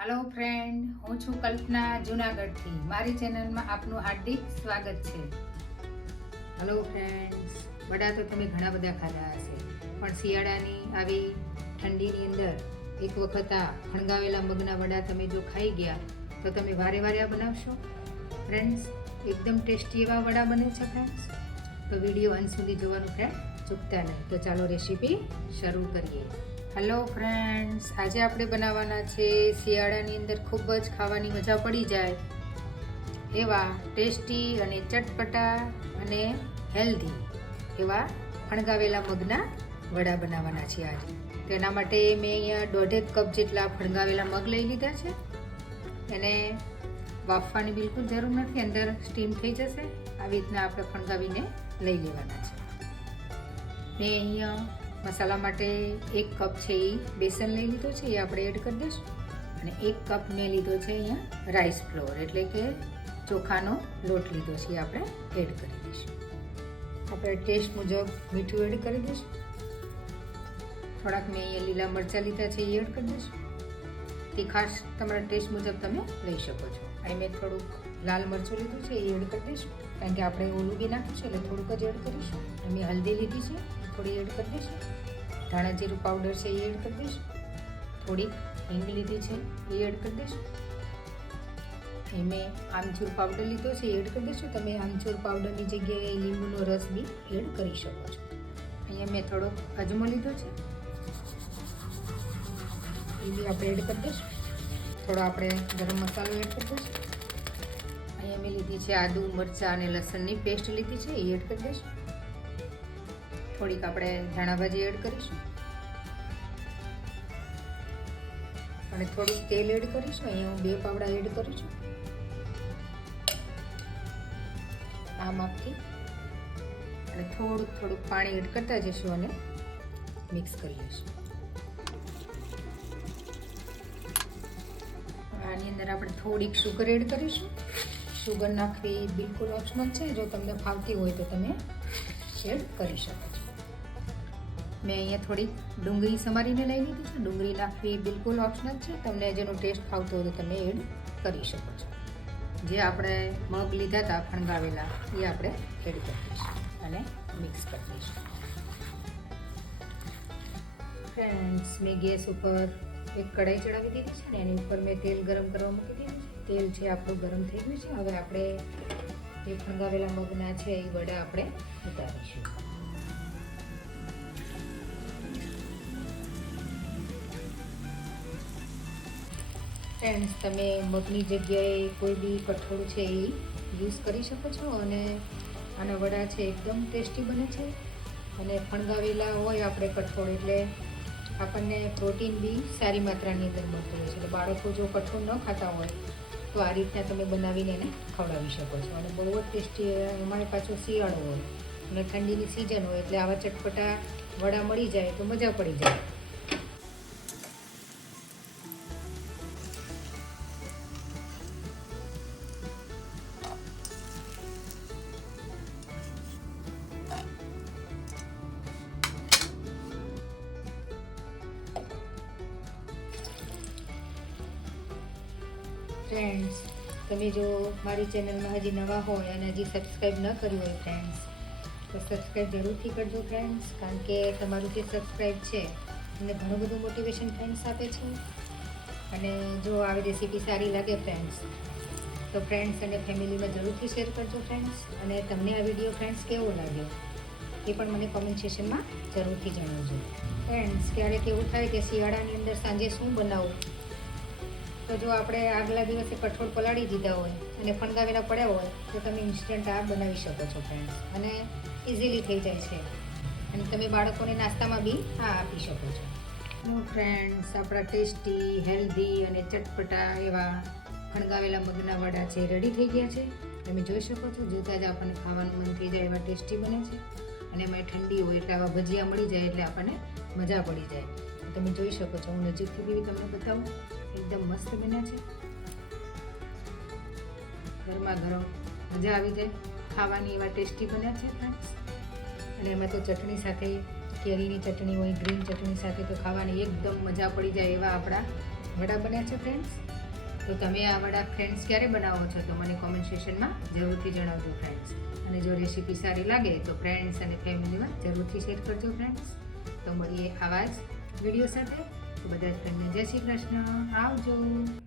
Hello friend, हूँ छू कल्पना जूनागढ़ थी। मारी चेनल में आपनु हार्दिक स्वागत है। हेलो फ्रेंड्स, वड़ा तो तमे घणा बधा खाधा हशे, पण शियाळानी आवी ठंडीनी अंदर एक वखत आ फणगावेला मगना वड़ा तमे जो खाई गया तो तमे वारे वारे आ बनावशो फ्रेंड्स। एकदम टेस्टी एवा वड़ा बने छे फ्रेंड्स। तो विडियो अंत सुधी जोवानुं फ्रेंड चूकता नहीं। तो चालो रेसिपी शरू करिए। हेलो फ्रेंड्स, आज આપણે બનાવવાના છે શિયાળાની અંદર ખૂબ જ ખાવાની મજા પડી જાય એવા ટેસ્ટી અને ચટપટા અને હેલ્ધી એવા ફણગાવેલા મગના વડા બનાવવાના છે આજ। તેના માટે મેં અહીંયા 1.5 કપ જેટલા ફણગાવેલા મગ લઈ લીધા છે। એને બાફવાની બિલકુલ જરૂર નથી, અંદર સ્ટીમ થઈ જશે। આવી રીતના આપણે ફણગાવીને લઈ લેવાના છે। મેં અહીંયા मसाला माटे 1 कप है बेसन लई लीधो छे, आपणे एड कर दईशुं। अने 1 कप ने लीधो छे अहींया राइस फ्लोर एटले के चोखानो लोट लीधो छे, आपणे एड करी दईशुं। आपणे टेस्ट मुजब मीठुं एड करी दईशुं। थोड़ाक मैं अहींया लीला मरचा लीधा छे, एड करी दईशुं। तीखाश तमारा टेस्ट मुजब तमे लई शको छो। अहीं मैं थोड़ुंक लाल मरचुं लीधुं छे, एड करी दईशुं, कारण के आपणे ओલું बी नाख्युं छे એટલે થોડુંક જ એડ કરીશું। मैं हल्दी लीधी छे, थोड़ी एड कर दीशुं। धाणा जीरु पाउडर से एड कर दीशुं। थोड़ी हींग लीधी है, ये एड कर दीशुं। में आमचूर पाउडर लीधो छे, एड कर दीशुं। तमे आमचूर पाउडर की जगह લીંબુનો रस भी एड करी शको छो। अहींया मैं थोड़ो अजमो लीधो छे, ये भी आपणे एड कर दीशुं। थोड़ो आपणे गरम मसालो एड कर दीशुं। अहींया मैं लीधी है आदू मरचा अने लसणनी पेस्ट लीधी है, ये एड कर दीशुं। थोड़ीक आपणे धाणाभाजी एड करीशुं अने थोड़ुं तेल एड करीशुं। अहींया हूँ 2 पावड़ा एड करूं छुं। आ मापथी अने थोड़ुं पाणी एड करता जईशुं अने मिक्स करी लईशुं। आनी अंदर आपणे थोड़ीक शुगर एड करीशुं। शुगर नाखवी बिल्कुल ऑप्शनल छे, जो तमने फावती होय तो तमे एड करी शको छो। मैं अहींया थोड़ी डूंगरी समारीने लई लीधी छे। डूंगरी नाखवी बिल्कुल ऑप्शनल छे, तमने जेनो टेस्ट फावतो होय तो तमे एड करी शको छो। जे आपणे मग लीधा था फणगावेला ए आपणे एड करी दईशुं अने मिक्स करी दईशुं। फ्रेंड्स, मैं गैस पर एक कढ़ाई चढ़ावी दीधी छे ने एनी उपर मैं तेल गरम करवा मूकी दीधुं छे। तेल छे आपणुं गरम थई गयुं छे। हवे आपणे जे फणगावेला मगना छे ए वड़ा आपणे उतारीशुं। फ्रेंड्स, तमे मगनी जग्याए कोई भी कठोळ छे ए यूज करी शको छो अने आना वड़ा छे एकदम टेस्टी बने छे। अने फणगावेला होय आपणे कठोळ एटले आपणने प्रोटीन बी सारी मात्रानी अंदर मळतुं होय छे। એટલે બાળકો જો કઠોળ ન ખાતા હોય તો આ રીતના તમે બનાવીને એને ખવડાવી શકો છો અને બહુ જ ટેસ્ટી। એમાંય પાછો શિયાળો હોય અને ઠંડીની સિઝન હોય એટલે આવા ચટપટા વડા મળી જાય તો મજા પડી જાય। फ्रेंड्स, तमे जो मारी चेनल में हजी नवा हो हजी सब्सक्राइब न कर्युं होय फ्रेंड्स तो सब्सक्राइब जरूर थी करजो फ्रेंड्स, कारण के तमारुं जे सब्सक्राइब है अमने घणुं बधुं मोटिवेशन फ्रेंड्स आपे छे। अने जो आ रेसिपी सारी लगे फ्रेंड्स तो फ्रेंड्स अने फेमिली में जरूर थी शेर करजो फ्रेंड्स। अने तमने आ विडियो फ्रेंड्स केवो लाग्यो ए पण मने कमेंट सेक्शन में जरूर थी जणावजो। फ्रेंड्स, क्यारेक एवुं थाय के शियाळानी अंदर सांजे शुं बनावुं तो जो आपणे आगला दिवसे कठोळ पलाળી દીધા હોય અને ફણગાવેલા પડ્યા હોય તો તમે ઇન્સ્ટન્ટ આ બનાવી શકો છો ફ્રેન્ડ્સ, અને ઇઝીલી થઈ જાય છે અને તમે બાળકોને નાસ્તામાં બી આ આપી શકો છો। ફ્રેન્ડ્સ, આપણા ટેસ્ટી હેલ્ધી અને ચટપટા એવા ફણગાવેલા મગના વડા છે રેડી થઈ ગયા છે। તમે જોઈ શકો છો, જોતાં જ આપણને ખાવાનું મન થઈ જાય એવા ટેસ્ટી બને છે। અને એમાં ઠંડી હોય એટલે આવા ભજીયા મળી જાય એટલે આપણને મજા પડી જાય। તમે જોઈ શકો છો, હું નજીકથી બી તમને બતાવું, एकदम मस्त बन्या छे। गरमा गरम मजा आवी जाए खावानी एवा टेस्टी बन्या छे फ्रेंड्स। अने एमां तो चटणी साथे केरीनी चटणी होय, ग्रीन चटणी साथे तो खावानी एकदम मजा पड़ी जाए एवा आपड़ा વડા બન્યા છે ફ્રેન્ડ્સ. તો તમે આ વડા ફ્રેન્ડ્સ ક્યારે બનાવો છો તો મને કોમેન્ટ સેક્શનમાં જરૂરથી જણાવજો ફ્રેન્ડ્સ. અને જો રેસીપી સારી લાગે તો ફ્રેન્ડ્સ અને ફેમિલીમાં જરૂરથી શેર કરજો ફ્રેન્ડ્સ. તો મળીએ આવા જ વિડીયો સાથે. તો બધા જ ફ્રેન્ડને જય શ્રી કૃષ્ણ. આવજો.